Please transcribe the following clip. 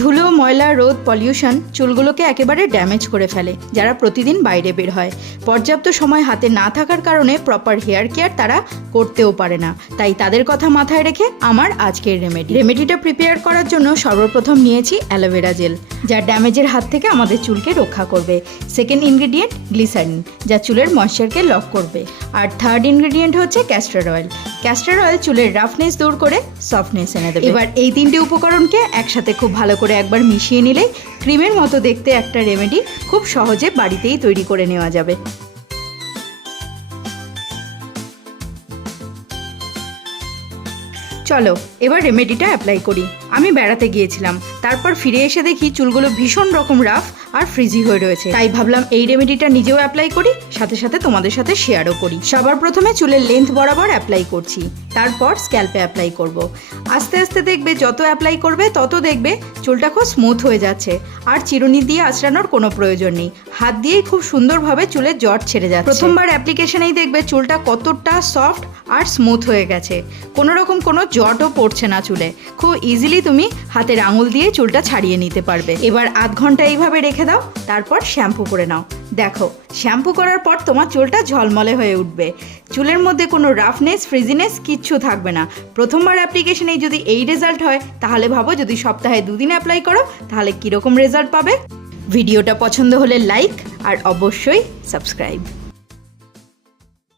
ধুলো, ময়লা, রোদ, পলিউশন চুলগুলোকে একেবারে ড্যামেজ করে ফেলে যারা প্রতিদিন বাইরে বের হয়। পর্যাপ্ত সময় হাতে না থাকার কারণে প্রপার হেয়ার কেয়ার তারা করতেও পারে না। তাই তাদের কথা মাথায় রেখে আমার আজকের রেমেডিটা প্রিপেয়ার করার জন্য সর্বপ্রথম নিয়েছি অ্যালোভেরা জেল, যা ড্যামেজের হাত থেকে আমাদের চুলকে রক্ষা করবে। সেকেন্ড ইনগ্রেডিয়েন্ট গ্লিসারিন, যা চুলের ময়েশ্চারকে লক করবে। আর থার্ড ইনগ্রেডিয়েন্ট হচ্ছে ক্যাস্টর অয়েল। ক্যাস্টর অয়েল চুলের রাফনেস দূর করে সফটনেস এনে দেবে। এবার এই তিনটে উপকরণকে একসাথে খুব ভালো করে একবার মিশিয়ে নিলে ক্রিমের মতো দেখতে একটা রেমেডি খুব সহজে বাড়িতেই তৈরি করে নেওয়া যাবে। চলো এবার রেমেডিটা অ্যাপ্লাই করি। আমি বেড়াতে গিয়েছিলাম, তারপর ফিরে এসে দেখি চুলগুলো ভীষণ রকম রাফ আর ফ্রিজি হয়ে রয়েছে। তাই ভাবলাম এই রেমেডিটা নিজেও অ্যাপ্লাই করি, সাথে সাথে তোমাদের সাথে শেয়ারও করি। সবার প্রথমে চুলের লেন্থ বরাবর অ্যাপ্লাই করছি, তারপর স্ক্যাল্পে অ্যাপ্লাই করব। আস্তে আস্তে দেখবে যত অ্যাপ্লাই করবে তত দেখবে চুলটা খুব স্মুথ হয়ে যাচ্ছে, আর চিরুনি দিয়ে আঁচড়ানোর কোনো প্রয়োজন নেই। হাত দিয়েই খুব সুন্দরভাবে চুলের জট ছেড়ে যাচ্ছে। প্রথমবার অ্যাপ্লিকেশনেই দেখবে চুলটা কতটা সফট আর স্মুথ হয়ে গেছে, কোনো রকম কোনো জটও পড়ছে না চুলে। খুব ইজিলি তুমি হাতের আঙুল দিয়ে চুলটা ছাড়িয়ে নিতে পারবে। এবার আধ ঘন্টা এইভাবে রেখে দাও, তারপর শ্যাম্পু করে নাও। দেখো শ্যাম্পু করার পর তোমার চুলটা ঝলমলে হয়ে উঠবে, চুলের মধ্যে কোনো রাফনেস, ফ্রিজিনেস কিচ্ছু থাকবে না। প্রথমবার অ্যাপ্লিকেশনেই যদি এই রেজাল্ট হয়, তাহলে ভাবো যদি সপ্তাহে 2 দিন অ্যাপ্লাই করো তাহলে কীরকম রেজাল্ট পাবে। ভিডিওটা পছন্দ হলে লাইক আর অবশ্যই সাবস্ক্রাইব।